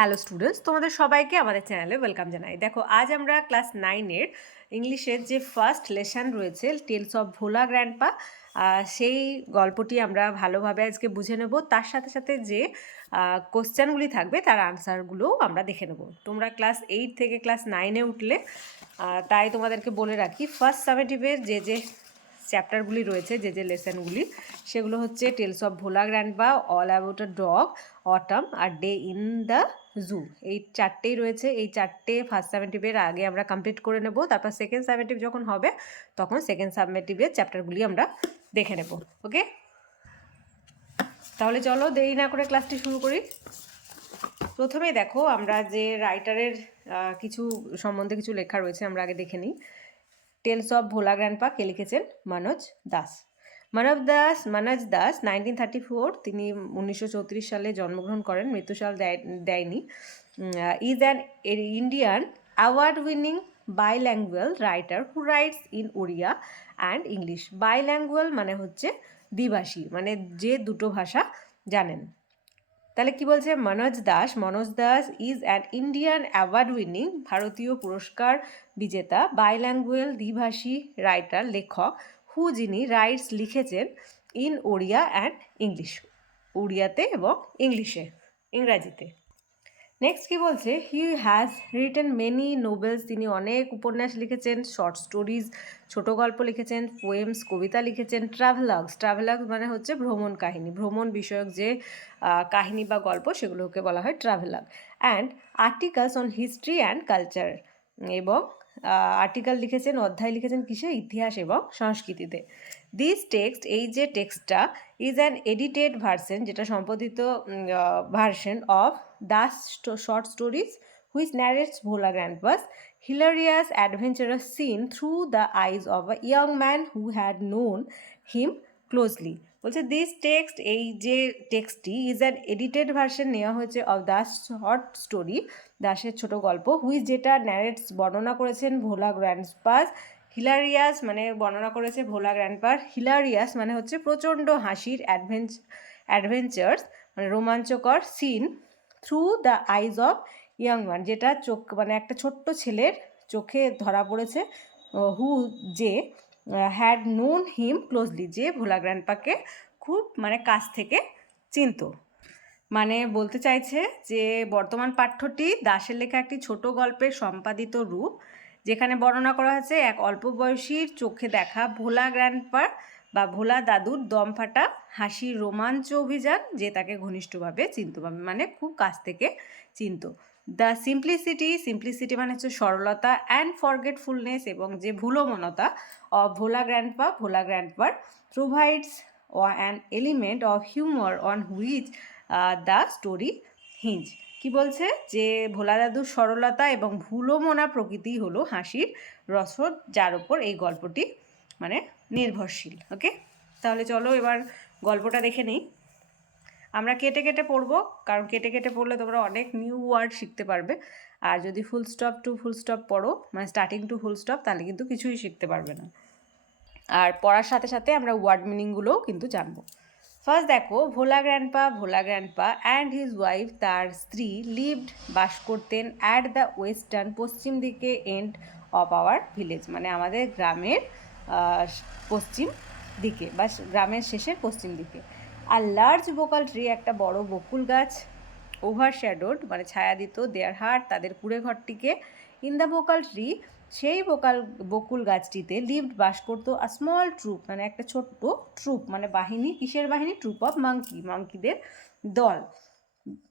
Hello students তোমাদের সবাইকে আমাদের চ্যানেলে ওয়েলকাম জানাই। দেখো, আজ আমরা ক্লাস নাইনের ইংলিশের যে ফার্স্ট লেসন রয়েছে টেলস অফ ভোলা গ্র্যান্ডপা সেই গল্পটি আমরা ভালোভাবে আজকে বুঝে নেব। তার সাথে সাথে যে কোশ্চেনগুলি থাকবে, তার আনসারগুলোও আমরা দেখে নেব। তোমরা ক্লাস এইট থেকে ক্লাস নাইনে উঠলে তাই তোমাদেরকে বলে রাখি ফার্স্ট সামেটিভের যে যে চ্যাপ্টারগুলি রয়েছে যে যে লেসনগুলি, সেগুলো হচ্ছে টেলস অফ ভোলা গ্র্যান্ড বা all about a dog autumn R day in the zoo এই চারটেই রয়েছে। এই চারটে ফার্স্ট সামেটিভের আগে আমরা কমপ্লিট করে নেব, তারপর সেকেন্ড সামেটিভ যখন হবে, তখন সেকেন্ড সামেটিভের চ্যাপ্টারগুলি আমরা দেখে নেব ওকে তাহলে চলো দেরি না করে ক্লাসটি শুরু করি। প্রথমেই দেখো আমরা যে রাইটারের কিছু সম্বন্ধে কিছু লেখা রয়েছে, আমরা আগে দেখে নিই। টেলস অফ ভোলা গ্র্যান্ডপা কে লিখেছেন Manoj Das. Manab Das, Manoj Das nineteen thirty four তিনি উনিশশো চৌত্রিশ সালে জন্মগ্রহণ করেন মৃত্যুসাল দেয়, দেয়নি। Is an Indian award winning bilingual writer who writes in Odia and English bilingual মানে হচ্ছে দ্বিভাষী মানে যে দুটো ভাষা জানেন। তাহলে কি বলছে? Manoj Das Manoj Das is an Indian award winning ভারতীয় পুরস্কার বিজেতা বাইল্যাঙ্গুয়েল দ্বিভাষী রাইটার লেখক হু যিনি রাইটস লিখেছেন ইন ওড়িয়া অ্যান্ড ইংলিশ উড়িয়াতে এবং ইংলিশে ইংরাজিতে। নেক্সট কি বলছে? He has written many novels তিনি অনেক উপন্যাস লিখেছেন শর্ট স্টোরিজ ছোট গল্প লিখেছেন পোয়েমস কবিতা লিখেছেন ট্রাভেলগস ট্রাভেলগস মানে হচ্ছে ভ্রমণ কাহিনী। ভ্রমণ বিষয়ক যে কাহিনী বা গল্প সেগুলোকে বলা হয় travelogue and articles on history and culture এবং আর্টিকেল লিখেছেন, অধ্যায় লিখেছেন কিসে? ইতিহাস এবং সংস্কৃতিতে। দিস টেক্সট এই যে টেক্সটটা ইজ অ্যান এডিটেড ভার্সন যেটা সম্পাদিত version of Das short stories which narrates Bhola grandpa's hilarious adventurous scene through the eyes of a young man who had known him closely. বলছে দিস টেক্সট এই যে টেক্সটটি is an edited version নেওয়া হয়েছে of Das short story দাসের ছোট গল্প which যেটা ন্যারেটস বর্ণনা করেছেন ভোলা গ্র্যান্ডপাস হিলারিয়াস মানে বর্ণনা করেছে ভোলা গ্র্যান্ডপার হিলারিয়াস মানে হচ্ছে প্রচণ্ড হাসির অ্যাডভেঞ্চ অ্যাডভেঞ্চার্স মানে রোমাঞ্চকর scene through the eyes of young man যেটা চোখ মানে একটা ছোট্ট ছেলের চোখে ধরা পড়েছে হু যে হ্যাড নোন হিম ক্লোজলি যে ভোলা গ্র্যান্ডপাকে খুব মানে কাছ থেকে চিনত। মানে বলতে চাইছে যে, বর্তমান পাঠ্যটি দাসের লেখা একটি ছোট গল্পের সম্পাদিত রূপ, যেখানে বর্ণনা করা হয়েছে এক অল্প বয়সীর চোখে দেখা ভোলা গ্র্যান্ডপার বা ভোলা দাদুর দম ফাটা হাসির রোমাঞ্চ অভিযান যে তাকে ঘনিষ্ঠভাবে চিনত মানে খুব কাছ থেকে চিনত। দ্য সিম্পলিসিটি সিম্পলিসিটি মানে হচ্ছে সরলতা অ্যান্ড ফরগেটফুলনেস এবং যে ভুলমনতা of Bhola grandpa Bhola গ্র্যান্ডপার provides an element of humour on which the story hinge কি বলছে? যে ভোলা দাদুর সরলতা এবং ভুলোমনা প্রকৃতি হলো হাসির রসদ, যার ওপর এই গল্পটি মানে নির্ভরশীল ওকে তাহলে চলো এবার গল্পটা দেখে নিই। আমরা কেটে কেটে পড়ব, কারণ কেটে কেটে পড়লে তোমরা অনেক নিউ ওয়ার্ড শিখতে পারবে। আর যদি full stop to full stop পড়ো মানে স্টার্টিং টু ফুল স্টপ তাহলে কিন্তু কিছুই শিখতে পারবে না। আর পড়ার সাথে সাথে আমরা ওয়ার্ড মিনিংগুলোও কিন্তু জানব। ফার্স্ট দেখো, Bhola grandpa Bhola grandpa and his wife তার স্ত্রী লিভড বাস করতেন অ্যাট দ্য ওয়েস্টার্ন পশ্চিম দিকে এন্ড অফ আওয়ার ভিলেজ মানে আমাদের গ্রামের পশ্চিম দিকে বা গ্রামের শেষের পশ্চিম দিকে। আর লার্জ বোকাল ট্রি একটা বড় বকুল গাছ ওভার শ্যাডোড মানে ছায়া দিত দেয়ার হার্ট তাদের কুড়ে ঘরটিকে। ইন দ্য বোকাল ট্রি সেই বোকাল বকুল গাছটিতে লিভড বাস করতো আ স্মল ট্রুপ মানে একটা ছোট্ট ট্রুপ মানে বাহিনী, কিসের বাহিনী? ট্রুপ অফ মাংকি মাংকিদের দল।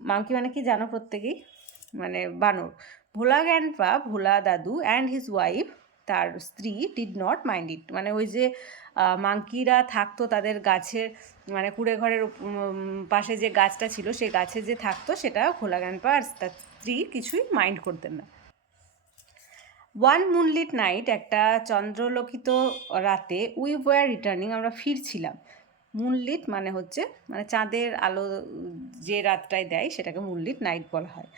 মাংকি মানে কি জানো প্রত্যেকেই? মানে বানর। ভোলা গ্র্যান্ডপা ভোলা দাদু অ্যান্ড হিজ ওয়াইফ তার স্ত্রী ডিড নট মাইন্ড ইট মানে ওই যে মাংকিরা থাকতো তাদের গাছের মানে কুড়ে ঘরের পাশে যে গাছটা ছিল সেই গাছে যে থাকতো সেটা খোলা গ্র্যান্ডপা আর তার স্ত্রী কিছুই মাইন্ড করতেন না। ওয়ান মুনলিট নাইট একটা চন্দ্রলোকিত রাতে উই ওয়ার রিটার্নিং আমরা ফিরছিলাম। মুনলিট মানে হচ্ছে মানে চাঁদের আলো যে রাতটায় দেয় সেটাকে মুনলিট নাইট বলা হয়।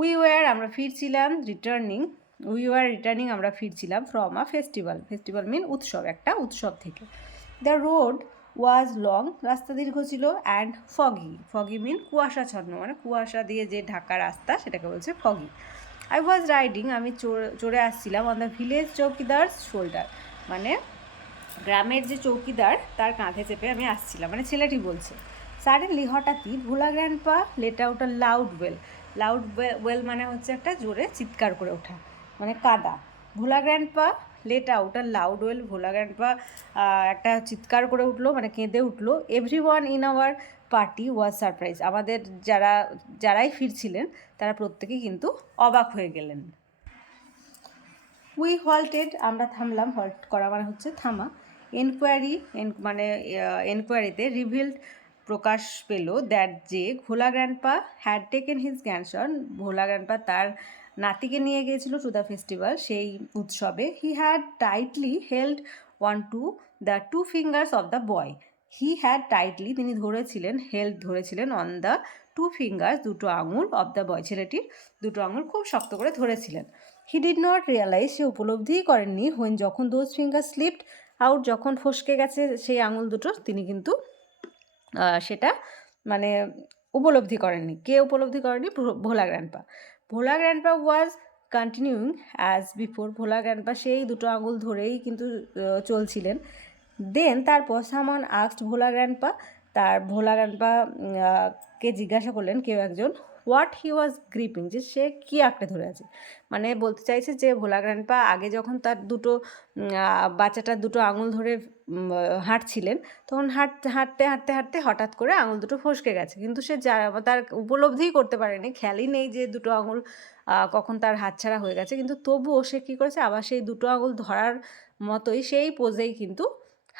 উই ওয়ার আমরা ফিরছিলাম রিটার্নিং উই আর রিটার্নিং আমরা ফিরছিলাম from a festival festival mean উৎসব, একটা উৎসব থেকে। দ্য রোড ওয়াজ লং রাস্তা দীর্ঘ ছিল অ্যান্ড ফগি ফগি মিন কুয়াশাচ্ছন্ন মানে কুয়াশা দিয়ে যে ঢাকা রাস্তা, সেটাকে বলছে ফগি আই ওয়াজ রাইডিং আমি চড়ে- আসছিলাম on the village chowkidar shoulder মানে গ্রামের যে চৌকিদার, তার কাঁধে চেপে আমি আসছিলাম। মানে ছেলেটি বলছে সাডেনলি হঠাৎই Bhola grandpa let out a loud wail loud wail মানে হচ্ছে একটা জোরে চিৎকার করে ওঠা। মানে কাদা। ভোলা গ্র্যান্ডপা, লেট আউট, আর লাউড ওয়েল ভোলা গ্র্যান্ডপা একটা চিৎকার করে উঠল মানে কেঁদে উঠল। Every one in our party was surprise আমাদের যারা, যারাই ফিরছিলেন, তারা প্রত্যেকেই কিন্তু অবাক হয়ে গেলেন। উই হল্টেড আমরা থামলাম হল্ট করা মানে হচ্ছে থামা। এনকোয়ারি মানে এনকোয়ারিতে রিভিল্ড প্রকাশ পেল দ্যাট যে Bhola grandpa had taken his grandson Bhola grandpa তার নাতিকে নিয়ে গিয়েছিল টু দ্য ফেস্টিভ্যাল সেই উৎসবে। He had tightly held one to the two fingers of the boy he had tightly তিনি ধরেছিলেন হেল্ড ধরেছিলেন অন দ্য টু ফিঙ্গার্স দুটো আঙুল অফ দ্য বয় ছেলেটির দুটো আঙুল খুব শক্ত করে ধরেছিলেন। হি ডিড নট রিয়ালাইজ সে উপলব্ধিই করেননি। হোয়েন যখন দোজ ফিঙ্গার স্লিপড আউট যখন ফসকে গেছে সেই আঙুল দুটো, তিনি কিন্তু সেটা মানে উপলব্ধি করেননি। কে উপলব্ধি করেনি Bhola grandpa. Bhola grandpa was continuing as before Bhola grandpa সেই দুটো আঙুল ধরেই কিন্তু চলছিলেন। দেন তারপর সামান আক্সড ভোলা গ্র্যান্ডপা, তার ভোলা গ্র্যান্ডপা কে জিজ্ঞাসা করলেন, কেউ একজন হোয়াট হি ওয়াজ গ্রিপিং, যে সে কী আঁকড়ে ধরে আছে। মানে বলতে চাইছে যে ভোলা গ্র্যান্ডপা আগে যখন তার দুটো বাচ্চাটার দুটো আঙুল ধরে হাঁটছিলেন, তখন হাঁট, হাঁটতে হাঁটতে হাঁটতে হঠাৎ করে আঙুল দুটো ফসকে গেছে। কিন্তু সে যা, তার উপলব্ধিই করতে পারেনি, খেয়ালই নেই যে দুটো আঙুল কখন তার হাতছাড়া হয়ে গেছে। কিন্তু তবুও সে কী করেছে, আবার সেই দুটো আঙুল ধরার মতোই সেই পোজেই কিন্তু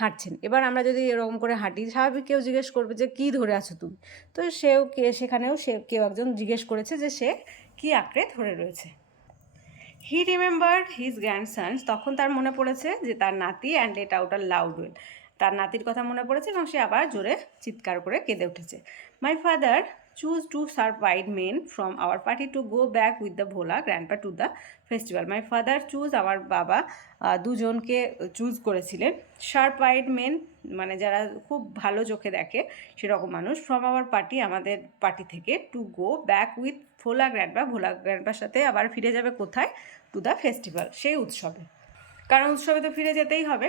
হাঁটছেন। এবার আমরা যদি এরকম করে হাঁটি, স্বাভাবিক কেউ জিজ্ঞেস করবে যে, কী ধরে আছো তুমি? তো সেও কে, সেখানেও সে, কেউ একজন জিজ্ঞেস করেছে যে, সে কী আঁকড়ে ধরে রয়েছে? হি রিমেম্বার্ড হিজ গ্র্যান্ডসন্স তখন তার মনে পড়েছে যে, তার নাতি and let out R loud তার নাতির কথা মনে পড়েছে এবং সে আবার জোরে চিৎকার করে কেঁদে উঠেছে। My father choose two সারপাইড men from our party to go back with the Bhola grandpa to the festival my father chose আমার বাবা দুজনকে চুজ করেছিলেন। শার্পাইড মেন মানে যারা খুব ভালো চোখে দেখে, সেরকম মানুষ। ফ্রম আওয়ার পার্টি আমাদের পার্টি থেকে to go back with Bhola grandpa Bhola গ্র্যান্ডপার সাথে আবার ফিরে যাবে কোথায়? টু দ্য ফেস্টিভ্যাল সেই উৎসবে। কারণ উৎসবে তো ফিরে যেতেই হবে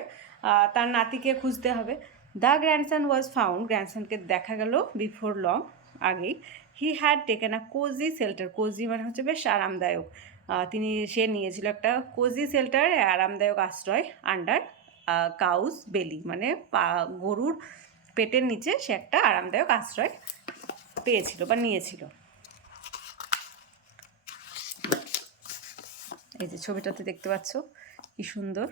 তার নাতিকে খুঁজতে হবে। দ্য গ্র্যান্ডসন ওয়াজ ফাউন্ড গ্র্যান্ডসনকে দেখা গেল বিফোর লং আগেই। He had taken a cozy shelter cozy মানে হচ্ছে বেশ আরামদায়ক। তিনি সে নিয়েছিল একটা কোজি শেল্টার আরামদায়ক আশ্রয় আন্ডার কাউস বেলি মানে পা, গরুর পেটের নিচে সে একটা আরামদায়ক আশ্রয় পেয়েছিল বা নিয়েছিল। এই যে ছবিটাতে দেখতে পাচ্ছ, কি সুন্দর।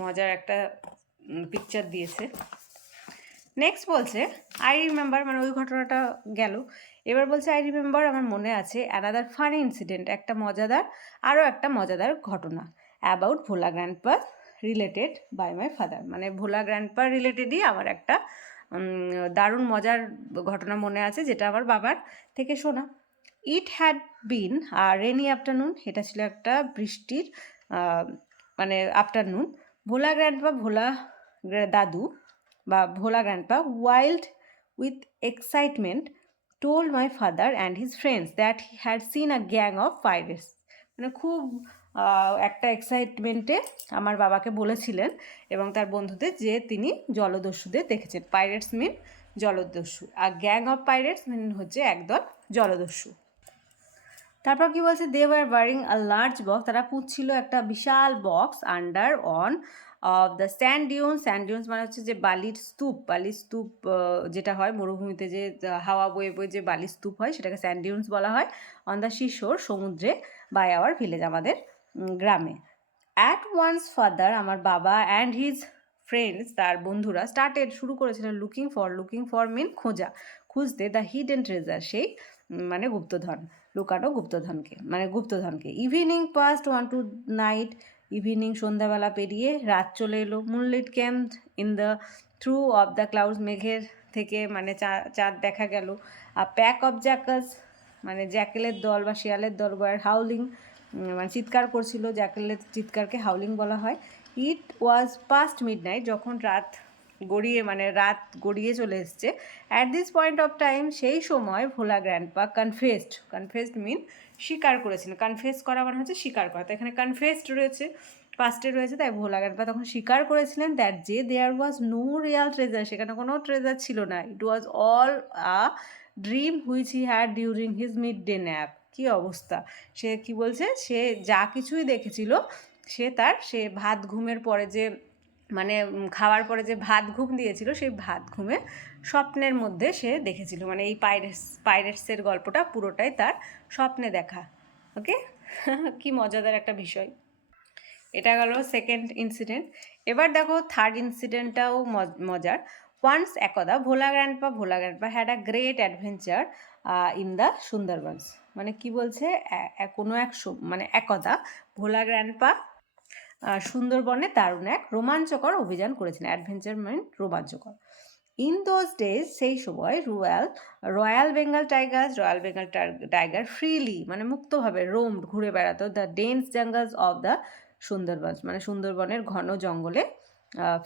মজার একটা পিকচার দিয়েছে। নেক্সট বলছে আই রিমেম্বার মানে ওই ঘটনাটা গেল। এবার বলছে আই রিমেম্বার আমার মনে আছে অ্যানাদার ফানি ইনসিডেন্ট একটা মজাদার, আরও একটা মজাদার ঘটনা about Bhola grandpa related by my father মানে ভোলা গ্র্যান্ডপা রিলেটেডই আমার একটা দারুণ মজার ঘটনা মনে আছে, যেটা আমার বাবার থেকে শোনা। It had been a rainy afternoon এটা ছিল একটা বৃষ্টির মানে আফটারনুন ভোলা গ্র্যান্ডপা ভোলা দাদু বা Bhola grandpa wild with excitement told my father and his friends that he had seen a gang of pirates মানে খুব একটা এক্সাইটমেন্টে আমার বাবাকে বলেছিলেন এবং তার বন্ধুদের যে তিনি জলদস্যুদের দেখেছেন। পাইরেটস মিন জলদস্যু। আর গ্যাং অফ পাইরেটস মিন হচ্ছে একদল জলদস্যু। তারপর কি বলছে? They were wearing a large box তারা পুঁতছিল একটা বিশাল box under on of the sand dunes sand dunes মানে হচ্ছে যে বালির স্তূপ। বালির স্তূপ যেটা হয় মরুভূমিতে যে হাওয়া বয়ে বয়ে যে বালির স্তূপ হয়, সেটাকে স্যান্ড ডিউন্স বলা হয় অন দ্য শিশোর সমুদ্রে বাই আওয়ার ভিলেজ আমাদের গ্রামে। অ্যাট ওয়ান্স ফাদার আমার বাবা অ্যান্ড হিজ ফ্রেন্ডস তার বন্ধুরা স্টার্টেড শুরু করেছিলেন looking for looking for mean খোঁজা। খুঁজতে দ্য হিড হিডেন ট্রেজার সেই মানে গুপ্তধন। লুকানো গুপ্তধনকে মানে গুপ্তধনকে। Evening passed on to night evening সন্ধ্যাবেলা পেরিয়ে রাত চলে এলো। Moonlit camp in the through of the clouds মেঘের থেকে মানে চাঁদ দেখা গেল। আর প্যাক অফ জ্যাকাস মানে জ্যাকেলের দল বা শিয়ালের দল ওয়ার হাউলিং মানে চিৎকার করছিল। জ্যাকেলের চিৎকারকে হাউলিং বলা হয়। It was past midnight যখন রাত গড়িয়ে মানে রাত গড়িয়ে চলে এসছে। At this point of time সেই সময় Bhola grandpa confessed confessed mean স্বীকার করেছেন কনফেস করা মানে হচ্ছে স্বীকার করা। তো এখানে কনফেসড রয়েছে পাস্টে রয়েছে, তাই ভোলা গ্র্যান্ডপা তখন স্বীকার করেছিলেন দ্যাট যে there was no real treasure সেখানে কোনো ট্রেজার ছিল না। It was all a dream which he had during his midday nap কী অবস্থা? সে কি বলছে? সে যা কিছুই দেখেছিল, সে তার, সে ভাত ঘুমের পরে যে মানে খাওয়ার পরে যে ভাত ঘুম দিয়েছিল, সেই ভাত ঘুমে স্বপ্নের মধ্যে সে দেখেছিল। মানে এই পাইরেটস, পাইরেটসের গল্পটা পুরোটাই তার স্বপ্নে দেখা। ওকে? কি মজাদার একটা বিষয়। এটা গেল সেকেন্ড ইনসিডেন্ট এবার দেখো থার্ড ইনসিডেন্টটাও মজার। ওয়ান্স একদা Bhola grandpa Bhola grandpa had a great adventure in the Sundarbans মানে কি বলছে? কোনো এক মানে একদা ভোলা গ্র্যান্ডপা সুন্দরবনে দারুণ এক রোমাঞ্চকর অভিযান করেছেন অ্যাডভেঞ্চার মানে রোমাঞ্চকর। ইন দোজ ডেজ সেই সময় royal royal Bengal tigers, royal Bengal tiger freely মানে মুক্তভাবে রোম ঘুরে বেড়াতো the dense jungles of the Sundarban মানে সুন্দরবনের ঘন জঙ্গলে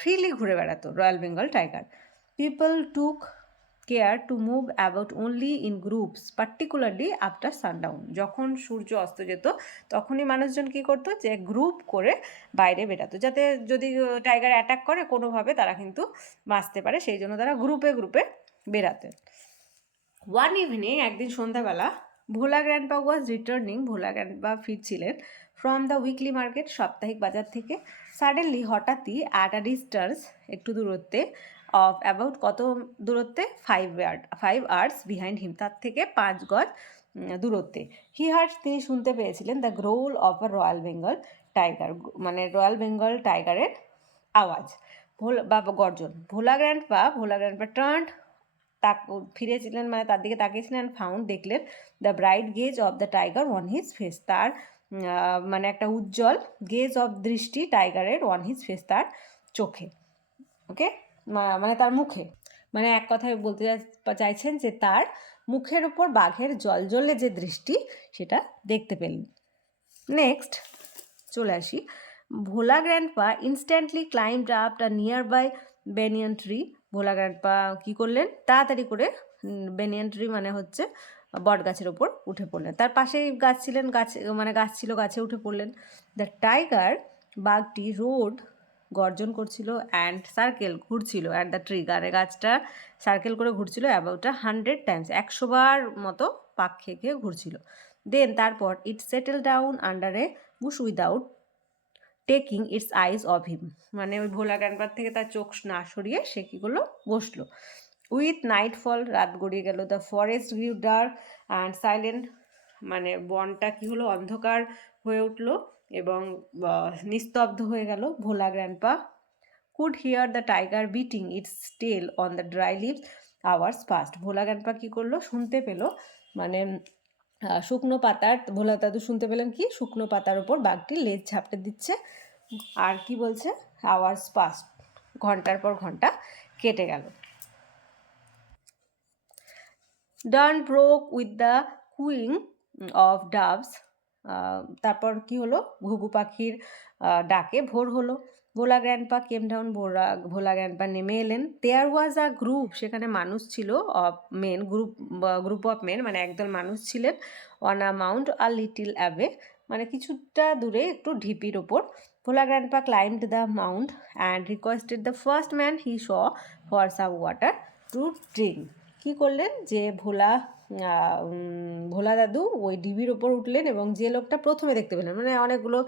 ফ্রিলি ঘুরে বেড়াতো royal Bengal tiger. People took care to move about only in groups particularly after sundown যখন সূর্য অস্ত যেত, তখনই মানুষজন কী করতো যে গ্রুপ করে বাইরে বেরাতো যাতে যদি টাইগার অ্যাটাক করে, কোনোভাবে তারা কিন্তু বাঁচতে পারে। সেই জন্য তারা গ্রুপে গ্রুপে বেরাতেন ওয়ান ইভিনিং একদিন সন্ধ্যাবেলা, Bhola grandpa was returning Bhola grandpa ফিরছিলেন ফ্রম দ্য উইকলি মার্কেট সাপ্তাহিক বাজার থেকে। সাডেনলি হঠাৎই অ্যাট আ ডিস্টান্স একটু দূরত্বে অফ অ্যাবাউট কত দূরত্বে? Five yard five hours behind him তার থেকে পাঁচ গজ দূরত্বে। হি হার্ট তিনি শুনতে পেয়েছিলেন the growl of a royal Bengal tiger মানে রয়্যাল বেঙ্গল টাইগারের আওয়াজ। ভোল, বা গর্জন। ভোলা গ্র্যান্ড পা ভোলা গ্র্যান্ড পা টার্ন তাক, ফিরেছিলেন মানে তার দিকে তাকিয়েছিলেন ফাউন্ড দেখলেন the bright gaze of the tiger on his face তার মানে একটা উজ্জ্বল গেজ অফ দৃষ্টি টাইগারের অন হিজ ফেস তার চোখে। ওকে মানে তার মুখে। মানে এক কথায় বলতে চাইছেন যে তার মুখের উপর বাঘের জলজলে যে দৃষ্টি, সেটা দেখতে পেলেন। নেক্সট চলে আসি। Bhola grandpa instantly climbed up the nearby banyan tree Bhola grandpa কী করলেন? তাড়াতাড়ি করে বেনিয়ান ট্রি মানে হচ্ছে বট গাছের ওপর উঠে পড়লেন। তার পাশেই গাছ ছিলেন, গাছ মানে গাছ ছিল, গাছে উঠে পড়লেন। দ্য টাইগার বাঘটি রোড গর্জন করছিল অ্যান্ড সার্কেল ঘুরছিল অ্যাট দ্য ট্রি গানে গাছটা সার্কেল করে ঘুরছিল অ্যাবাউট আ হান্ড্রেড টাইমস একশো বার মতো পাক খেয়ে খেয়ে ঘুরছিল। দেন তারপর it settle down under bush without taking its eyes off him মানে ওই ভোলা গ্যানপার থেকে তার চোখ না সরিয়ে সে কী করল? বসল। উইথ নাইটফল রাত গড়িয়ে গেল। The forest grew dark and silent মানে বনটা কি হলো? অন্ধকার হয়ে উঠল। এবং নিস্তব্ধ হয়ে গেল Bhola grandpa. Could hear the tiger beating its tail on the dry leaves hours fast Bhola grandpa কী করল? শুনতে পেল। মানে শুকনো পাতার, ভোলা দাদু শুনতে পেলেন কি? শুকনো পাতার ওপর বাঘটি লেজ ঝাপটে দিচ্ছে। আর কি বলছে? আওয়ার্স পাস্ট ঘণ্টার পর ঘণ্টা কেটে গেল। Dawn broke with the cooing of doves তারপর কি হলো? ঘুঘু পাখির ডাকে ভোর হলো। Bhola grandpa came down Bhola Bhola grandpa নেমে এলেন। দেয়ার ওয়াজ আ গ্রুপ সেখানে মানুষ ছিল of men group group of men মানে একদল মানুষ ছিলেন on a mount a little away মানে কিছুটা দূরে, একটু ঢিপির ওপর। Bhola grandpa climbed the mount and requested the first man he saw for some water to drink কী করলেন? যে ভোলা ভোলা দাদু ওই ঢিবির ওপর উঠলেন এবং যে লোকটা প্রথমে দেখতে পেলেন। মানে অনেকগুলো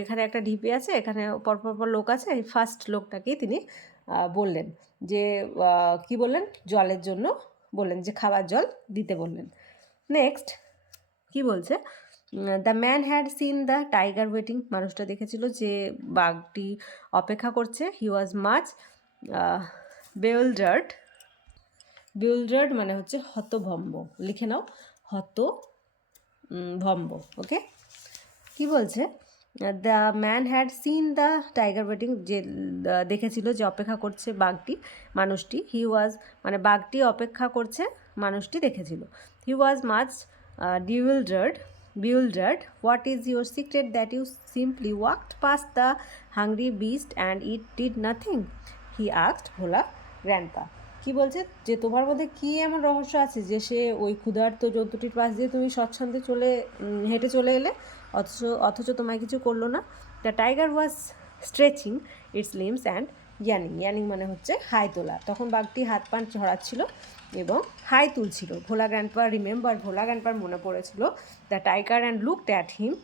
এখানে একটা ঢিপি আছে, এখানে পরপর পর লোক আছে, এই ফার্স্ট লোকটাকেই তিনি বললেন যে কি বললেন? জলের জন্য বললেন যে, খাবার জল দিতে বললেন। নেক্সট কি বলছে? The man had seen the tiger waiting মানুষটা দেখেছিল যে বাঘটি অপেক্ষা করছে। হি ওয়াজ মাচ বেউলডার্ড বেউলডার্ড মানে হচ্ছে হতভম্ব। লিখে নাও হত ভম্ব ওকে? কি বলছে? The man had seen the tiger waiting যে, দেখেছিল যে অপেক্ষা করছে বাঘটি, মানুষটি। হি ওয়াজ মানে বাঘটি অপেক্ষা করছে, মানুষটি দেখেছিল। He was much bewildered bewildered what is your secret that you simply walked past the hungry beast and it did nothing he asked Bhola grandpa কি বলছে? যে তোমার মধ্যে কি এমন রহস্য আছে যে সে ওই ক্ষুধার্ত জন্তুটির পাশ দিয়ে তুমি স্বচ্ছন্দে চলে হেঁটে চলে এলে? অথচ অথচ তোমায় কিছু করল না? The tiger was stretching its limbs and yawning yawning মানে হচ্ছে হাই তোলা। তখন বাঘটি হাত পান ছড়াচ্ছিল এবং হাই তুলছিল। ভোলা গ্র্যান্ডপা রিমেম্বার ভোলা গ্র্যান্ডপার মনে পড়েছিল। The tiger and look at him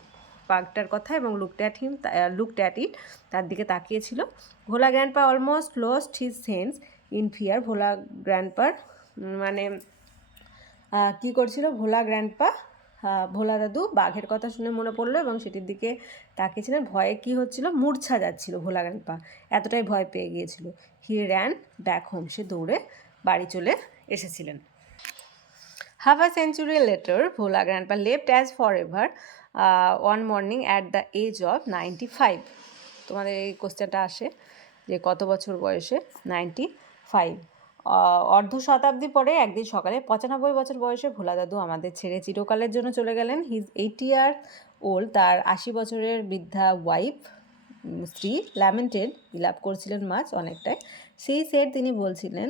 বাঘটার কথা এবং look at him look at it তার দিকে তাকিয়েছিল। Bhola grandpa almost lost his sense in fear Bhola গ্র্যান্ডপার মানে কি করছিল? ভোলা গ্র্যান্ডপা ভোলা দাদু বাঘের কথা শুনে মনে পড়ল এবং সেটির দিকে তাকিয়েছিলেন। ভয়ে কি হচ্ছিল? মূর্ছা যাচ্ছিল ভোলা গ্র্যান্ডপা এতটাই ভয় পেয়ে গিয়েছিল। হি র্যান ব্যাক হোম সে দৌড়ে বাড়ি চলে এসেছিলেন। Half a century later, Bhola Grandpa lived as forever uh, one morning at the age of 95. তোমাদের এই কোশ্চেনটা আসে যে কত বছর বয়সে? নাইনটি ফাইভ অর্ধ শতাব্দী পরে একদিন সকালে পঁচানব্বই বছর বয়সে ভোলা দাদু আমাদের ছেড়ে চিরকালের জন্য চলে গেলেন। হিজ এইটি ইয়ার ওল্ড তার আশি বছরের বৃদ্ধা ওয়াইফ স্ত্রী ল্যামেন্টেড বিলাপ করছিলেন মাছ অনেকটাই। সেই সেট তিনি বলছিলেন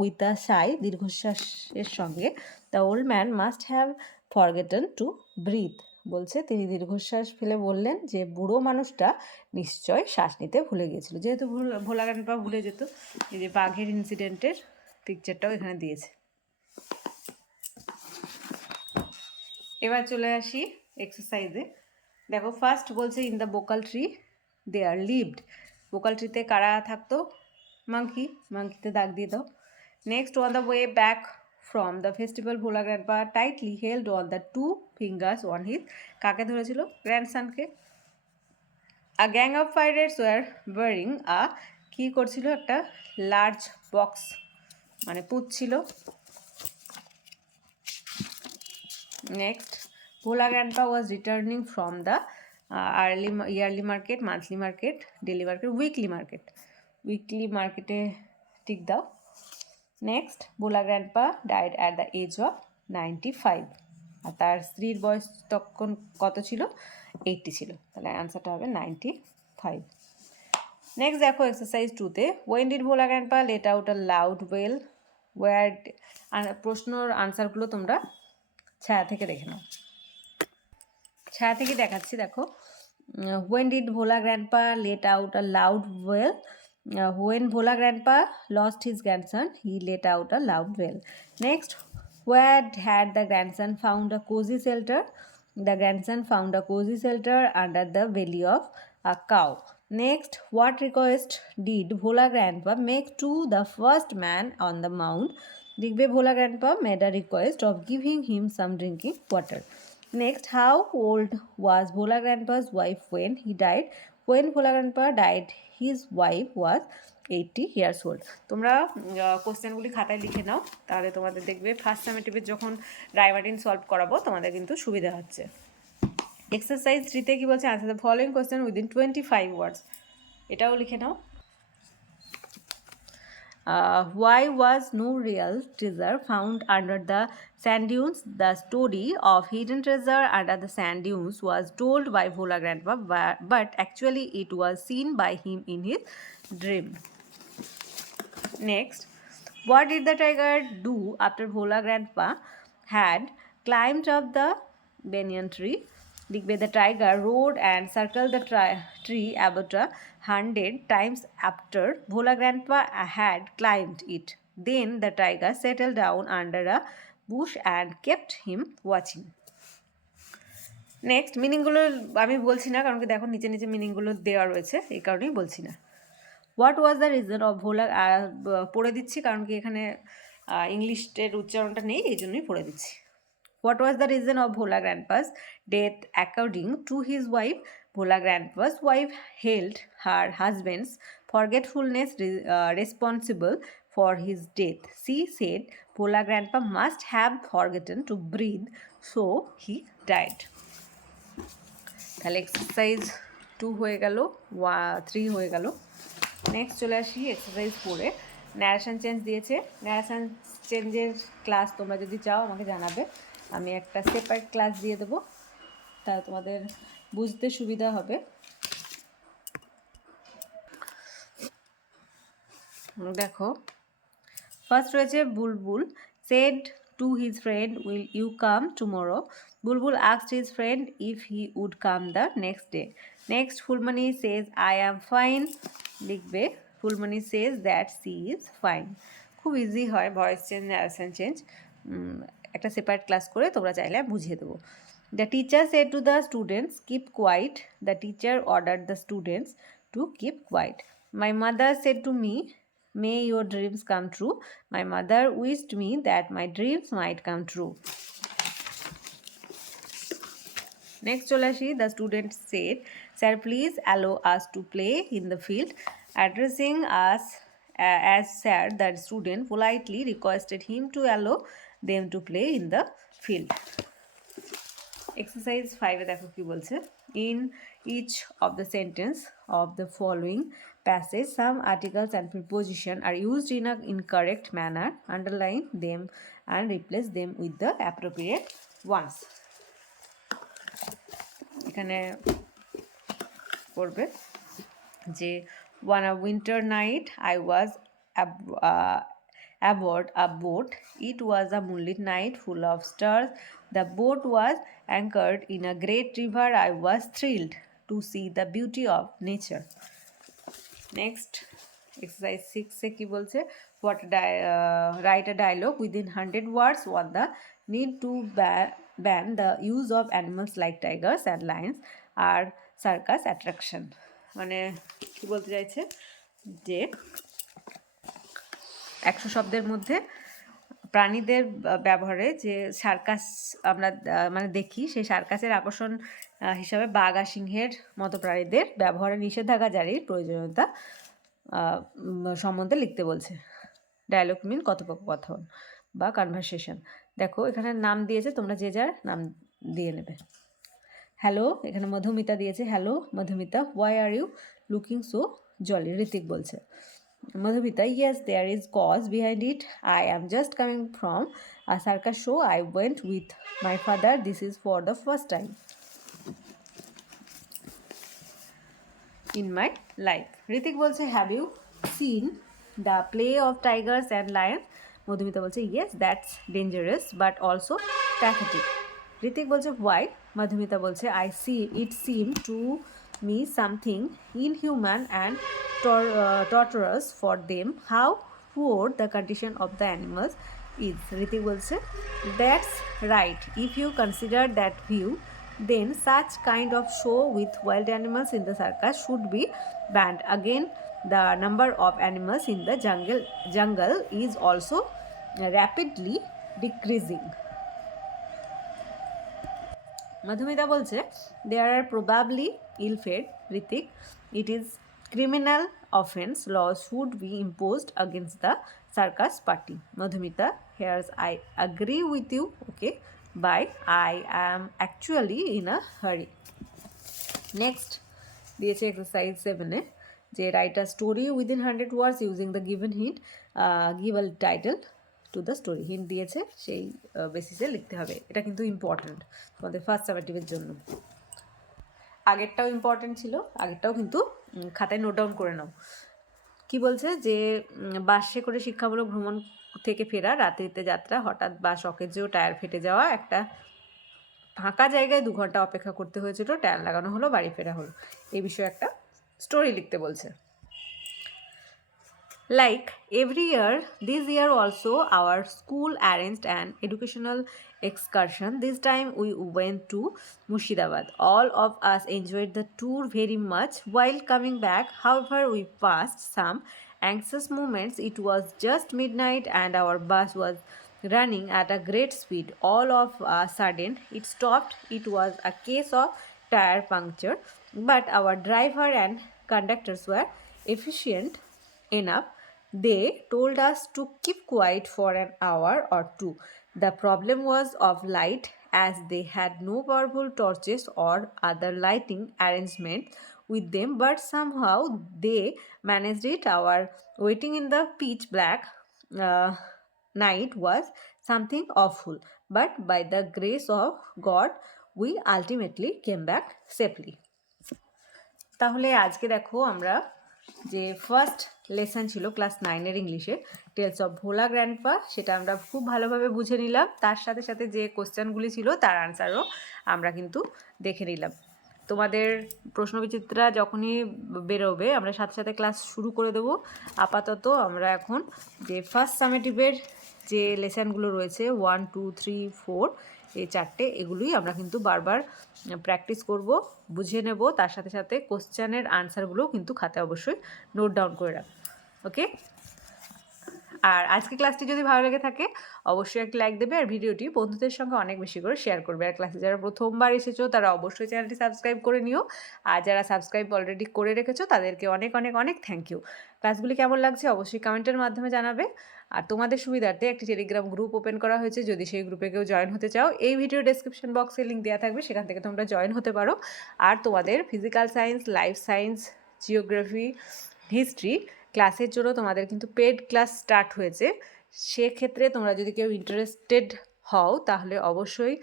উইথ দ্য সাই দীর্ঘশ্বাসের সঙ্গে the old man must have forgotten to breathe বলছে, তিনি দীর্ঘশ্বাস ফেলে বললেন যে, বুড়ো মানুষটা নিশ্চয় শ্বাস নিতে ভুলে গিয়েছিল। যেহেতু ভুল গানপা ভুলে যেত, এই যে বাঘের ইনসিডেন্টের পিকচারটাও এখানে দিয়েছে। এবার চলে আসি এক্সারসাইজে দেখো ফার্স্ট বলছে in the bakul tree they are lived vocal ট্রিতে কারা থাকতো? মাংকি মাংকিতে দাগ দিয়ে দাও। Next on the way back from the festival Bhola grandpa tightly held on the two fingers one his কাকে ধরেছিল গ্র্যান্ডসানকে a gang of pirates were wearing a কী করছিল একটা লার্জ বক্স মানে Grandpa was returning from the uh, early ma- yearly market, monthly market, daily market, weekly market. Weekly market এ tick দাও next Bhola grandpa died at the age of ninety five আর তার স্ত্রীর বয়স তখন কত ছিল? Eighty ছিল। তাহলে অ্যান্সারটা হবে নাইনটি ফাইভ নেক্সট দেখো এক্সারসাইজ টুতে when did Bhola grandpa let out a loud wail war প্রশ্নর আনসারগুলো তোমরা ছায়া থেকে দেখে নাও। ছায়া থেকে দেখাচ্ছি, দেখো। When did Bhola grandpa let out a loud wail when Bhola grandpa lost his grandson he let out a loud wail next Where had the grandson found a cozy shelter. The grandson found a cozy shelter under the belly of a cow. Next, what request did Bhola Grandpa make to the first man on the mound? Digbe Bhola Grandpa made a request of giving him some drinking water. Next, how old was Bhola Grandpa's wife when he died? When Bhola Grandpa died, his wife was eighty years old তোমরা কোশ্চেনগুলি খাতায় লিখে নাও তাহলে তোমাদের দেখবে first সামেটিভের যখন Ray Martin solve করাবো তোমাদের কিন্তু সুবিধা হচ্ছে এক্সারসাইজ থ্রিতে কি বলছে answer the following question within twenty five words এটাও লিখে নাও why was no real treasure found under the sand dunes? The story of hidden treasure under the sand dunes was told by Vola Grandpa, but actually it was seen by him in his dream. Next, what did the tiger do after Vola Grandpa had climbed up the banyan tree? The tiger roared and circled the tri- tree about a hundred times after Bhola Grandpa had climbed it. Then the tiger settled down under a bush and kept him watching. Next মিনিংগুলো আমি বলছি না কারণ কি দেখো নিচে নিচে মিনিংগুলো দেওয়া রয়েছে এই কারণেই বলছি না what was the reason of Bhola পড়ে দিচ্ছি? কারণ কি এখানে ইংলিশের উচ্চারণটা নেই, এই জন্যই পড়ে দিচ্ছি। What was the reason of Bhola grandpa's death according to his wife Bhola grandpa's wife held her husband's forgetfulness responsible for his death she said Bhola grandpa must have forgotten to breathe so he died তাহলে exercise two হয়ে গেল ওয়া three হয়ে গেল। Next চলে আসি exercise ফোরে narration change দিয়েছে। ন্যারেশন চেঞ্জের ক্লাস তোমরা যদি চাও, আমাকে জানাবে। আমি একটা সেপারেট ক্লাস দিয়ে দেবো। তা তোমাদের বুঝতে সুবিধা হবে। দেখো ফার্স্ট রয়েছে Bulbul. Said to his friend will you come tomorrow Bulbul asked his friend if he would come the next day next Phulmoni says I am fine লিখবে, Phulmoni says that she is fine খুব easy হয় voice change action change একটা separate class করে তোমরা চাইলে বুঝিয়ে দেবো। The teacher said to the students keep quiet the teacher order the students to keep quiet my mother said to me may your dreams come true my mother wished me that my dreams might come true. Next চলে আসি the student said, Sir, please allow us to play in the field. Addressing us uh, as sir, the student politely requested him to allow them to play in the field. Exercise ফাইভে দেখো কি বলছে in each of the sentence of the following passage some articles and preposition are used in a incorrect manner underline them and replace them with the appropriate ones এখানে করবে যে one a winter night I was aboard a boat. It was a moonlit night full of stars. The boat was anchored in a great river. I was thrilled to see the beauty of nature. Next, exercise 6 এ কি বলছে what uh, write a dialogue within 100 words on the need to ban the use of animals like tigers and lions are circus attraction. মানে কি বলতে চাইছে? যে একশো শব্দের মধ্যে প্রাণীদের ব্যবহারে যে সার্কাস আমরা মানে দেখি, সেই সার্কাসের আকর্ষণ হিসাবে বাঘ আর সিংহের মতো প্রাণীদের ব্যবহারে নিষেধাজ্ঞা জারির প্রয়োজনীয়তা সম্বন্ধে লিখতে বলছে। ডায়লগ মিন কথোপকথন বা কনভারসেশন দেখো, এখানে নাম দিয়েছে, তোমরা যে যার নাম দিয়ে নেবে। হ্যালো এখানে মধুমিতা দিয়েছে hello Madhumita why are you looking so jolly Hrithik বলছে। Madhumita yes there is cause behind it I am just coming from a circus show I went with my father this is for the first time in my life Hrithik বলছে have you seen the play of tigers and lions Madhumita বলছে yes, that's dangerous but also pathetic. Hrithik বলছে why? Madhumita বলছে it seemed to me something inhuman and tor- uh, torturous for them. How poor the condition of the animals is. Hrithik বলছে that's right. If you consider that view, then such kind of show with wild animals in the circus should be banned. Again, the number of animals in the jungle jungle is also rapidly decreasing. Madhumita বলছে there are probably ill fed Hrithik it is criminal offence laws should be imposed against the circus party Madhumita here's I agree with you okay bye I am actually in a hurry next দিয়েছে exercise সেভেনে যে write a story within hundred words using the given hint give a title to the story hint দিয়েছে, সেই বেসিসে লিখতে হবে। এটা কিন্তু ইম্পর্ট্যান্ট তোমাদের ফার্স্ট সামেটিভের জন্য। আগেরটাও ইম্পর্ট্যান্ট ছিল, আগেরটাও কিন্তু খাতায় নোট ডাউন করে নাও। কি বলছে? যে বাসে করে শিক্ষামূলক ভ্রমণ থেকে ফেরা, রাত্রিতে যাত্রা, হঠাৎ বাস অকেজেও টায়ার ফেটে যাওয়া, একটা ফাঁকা জায়গায় দু ঘণ্টা অপেক্ষা করতে হয়েছিল টায়ার লাগানো হলো, বাড়ি ফেরা হলো। এই বিষয়ে একটা স্টোরি লিখতে বলছে Like every year, this year also our school arranged an educational excursion. This time we went to Murshidabad. All of us enjoyed the tour very much. While coming back, however, we passed some anxious moments. It was just midnight and our bus was running at a great speed. All of a sudden, it stopped. It was a case of tire puncture, but our driver and conductors were efficient enough, they told us to keep quiet for an hour or two. The problem was of light as they had no powerful torches or other lighting arrangement with them, but somehow they managed it. Our waiting in the pitch black uh, night was something awful, but by the grace of God, we ultimately came back safely. তাহলে আজকে দেখো আমরা যে first lesson ছিল class নাইনের ইংলিশে tales of Bhola grandpa সেটা আমরা খুব ভালোভাবে বুঝে নিলাম। তার সাথে সাথে যে কোশ্চেনগুলি ছিল, তার আনসারও আমরা কিন্তু দেখে নিলাম। তোমাদের প্রশ্নবিচিত্রা যখনই বেরোবে, আমরা সাথে সাথে ক্লাস শুরু করে দেবো। আপাতত আমরা এখন যে ফার্স্ট সামেটিভের যে লেসনগুলো রয়েছে ওয়ান টু থ্রি ফোর এই চারটে এগুলোই আমরা কিন্তু বারবার প্র্যাকটিস করব, বুঝে নেব, তার সাথে সাথে কোশ্চেনের আনসারগুলোও কিন্তু খাতায় অবশ্যই নোট ডাউন করে রাখ ওকে আর আজকে ক্লাসটি যদি ভালো লেগে থাকে, অবশ্যই একটা লাইক দেবে আর ভিডিওটি বন্ধুদের সঙ্গে অনেক বেশি করে শেয়ার করবে। আর ক্লাসে যারা প্রথমবার এসেছ, তারা অবশ্যই চ্যানেলটি সাবস্ক্রাইব করে নিও। আর যারা সাবস্ক্রাইব অলরেডি করে রেখেছো, তাদেরকে অনেক অনেক অনেক থ্যাংক ইউ ক্লাসগুলি কেমন লাগছে অবশ্যই কমেন্টের মাধ্যমে জানাবে। আর তোমাদের সুবিধার্থে একটি টেলিগ্রাম গ্রুপ ওপেন করা হয়েছে, যদি সেই গ্রুপে কেউ জয়েন হতে চাও, এই ভিডিও ডেসক্রিপশন বক্সে লিঙ্ক দেওয়া থাকবে, সেখান থেকে তোমরা জয়েন হতে পারো। আর তোমাদের physical science life science geography history ক্লাসের জন্য তোমাদের কিন্তু পেড ক্লাস স্টার্ট হয়েছে। সেক্ষেত্রে তোমরা যদি কেউ ইন্টারেস্টেড হও, তাহলে অবশ্যই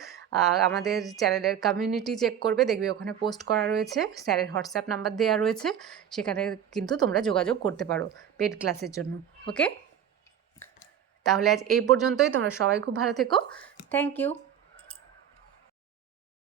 আমাদের চ্যানেলের কমিউনিটি চেক করবে, দেখবে ওখানে পোস্ট করা রয়েছে, স্যারের হোয়াটসঅ্যাপ নাম্বার দেওয়া রয়েছে, সেখানে কিন্তু তোমরা যোগাযোগ করতে পারো পেড ক্লাসের জন্য ওকে তাহলে আজ এই পর্যন্তই, তোমরা সবাই খুব ভালো থেকো থ্যাংক ইউ